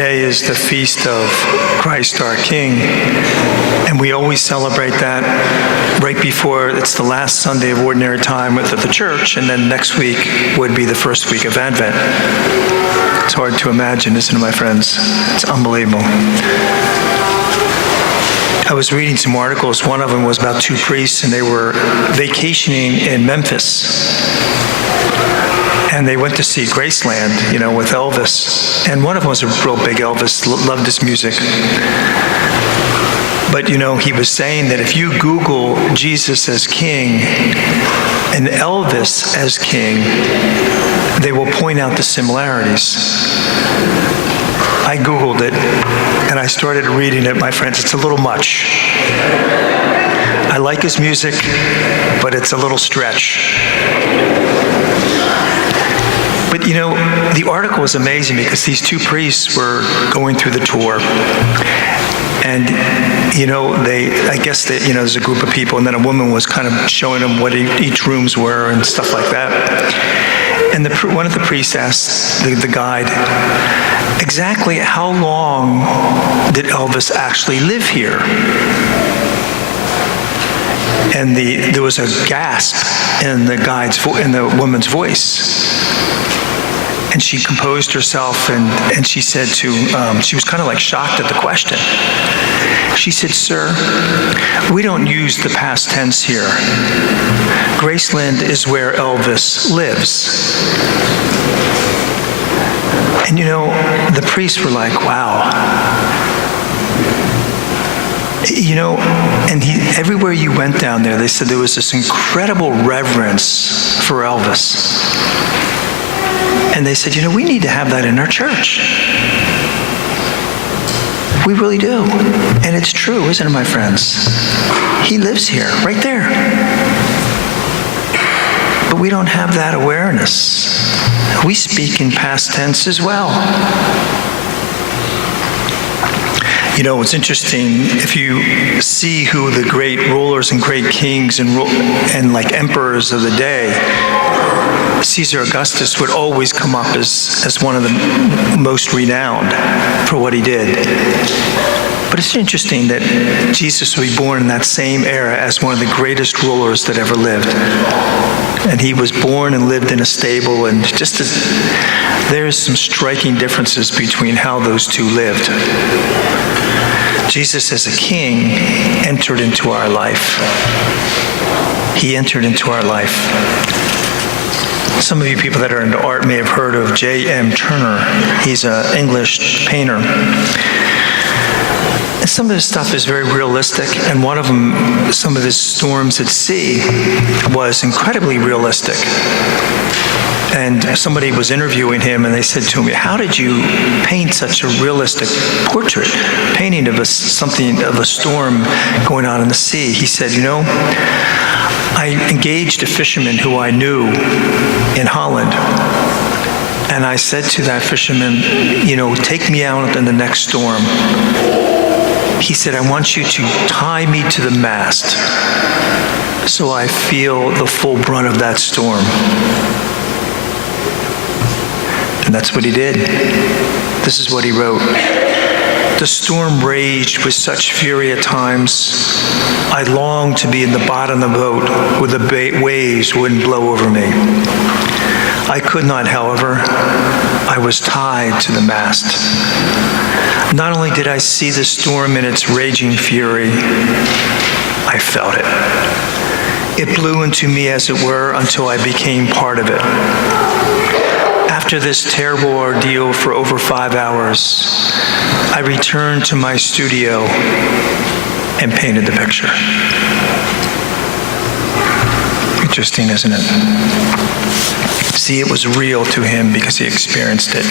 Today is the feast of Christ our King, and we always celebrate that right before it's the last Sunday of Ordinary Time with the church, and then next week would be the first week of Advent. It's hard to imagine, isn't it, my friends? It's unbelievable. I was reading some articles. One of them was about two priests, and they were vacationing in Memphis. And they went to see Graceland, with Elvis. And one of them was a real big Elvis, loved his music. But, he was saying that if you Google Jesus as King and Elvis as King, they will point out the similarities. I Googled it, and I started reading it, my friends. It's a little much. I like his music, but it's a little stretch. But, the article was amazing because these two priests were going through the tour. And, I guess that, there's a group of people, and then a woman was kind of showing them what each rooms were and stuff like that. And one of the priests asked the guide, exactly how long did Elvis actually live here? And there was a gasp in the woman's voice. And she composed herself, and she said she was kind of like shocked at the question. She said, "Sir, we don't use the past tense here. Graceland is where Elvis lives." And the priests were like, wow. And everywhere you went down there, they said there was this incredible reverence for Elvis. And they said, we need to have that in our church. We really do. And it's true, isn't it, my friends? He lives here, right there. But we don't have that awareness. We speak in past tense as well. It's interesting, if you see who the great rulers and great kings and like emperors of the day, Caesar Augustus would always come up as one of the most renowned for what he did. But it's interesting that Jesus would be born in that same era as one of the greatest rulers that ever lived. And he was born and lived in a stable, and there's some striking differences between how those two lived. Jesus as a king entered into our life. He entered into our life. Some of you people that are into art may have heard of J.M. Turner. He's an English painter. And some of his stuff is very realistic, and one of them, some of his storms at sea, was incredibly realistic. And somebody was interviewing him, and they said to him, "How did you paint such a realistic portrait, painting of something of a storm going on in the sea?" He said, I engaged a fisherman who I knew in Holland. And I said to that fisherman, take me out in the next storm. He said, I want you to tie me to the mast so I feel the full brunt of that storm. And that's what he did. This is what he wrote. The storm raged with such fury at times. I longed to be in the bottom of the boat where the waves wouldn't blow over me. I could not, however. I was tied to the mast. Not only did I see the storm in its raging fury, I felt it. It blew into me, as it were, until I became part of it. After this terrible ordeal for over 5 hours, I returned to my studio and painted the picture. Interesting, isn't it? See, it was real to him because he experienced it.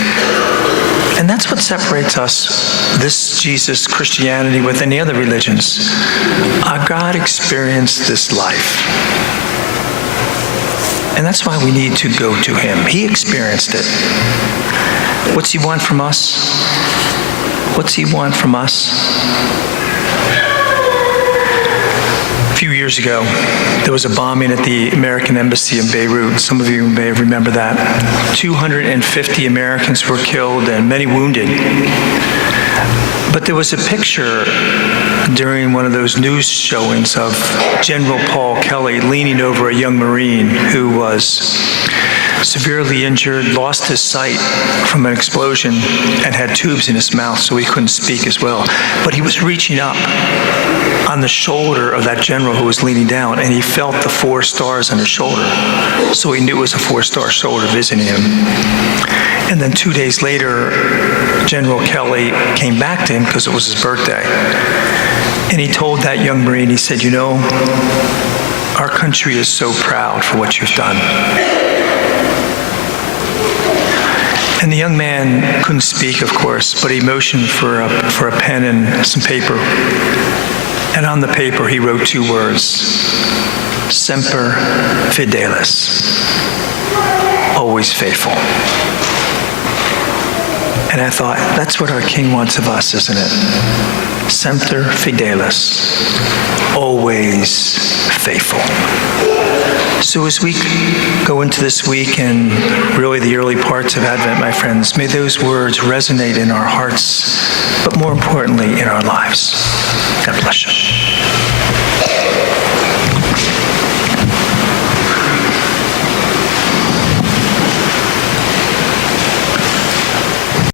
And that's what separates us, this Jesus Christianity, with any other religions. Our God experienced this life. And that's why we need to go to him. He experienced it. What's he want from us? What's he want from us? A few years ago, there was a bombing at the American Embassy in Beirut. Some of you may remember that. 250 Americans were killed and many wounded. But there was a picture during one of those news showings of General Paul Kelly leaning over a young Marine who was severely injured, lost his sight from an explosion, and had tubes in his mouth, so he couldn't speak as well. But he was reaching up on the shoulder of that general who was leaning down, and he felt the 4 stars on his shoulder. So he knew it was a 4-star soldier visiting him. And then 2 days later, General Kelly came back to him because it was his birthday. And he told that young Marine, he said, "You know, our country is so proud for what you've done." And the young man couldn't speak, of course, but he motioned for a pen and some paper. And on the paper, he wrote 2 words, "Semper Fidelis," always faithful. And I thought, that's what our King wants of us, isn't it? Semper Fidelis, always faithful. So as we go into this week and really the early parts of Advent, my friends, may those words resonate in our hearts, but more importantly, in our lives. God bless you.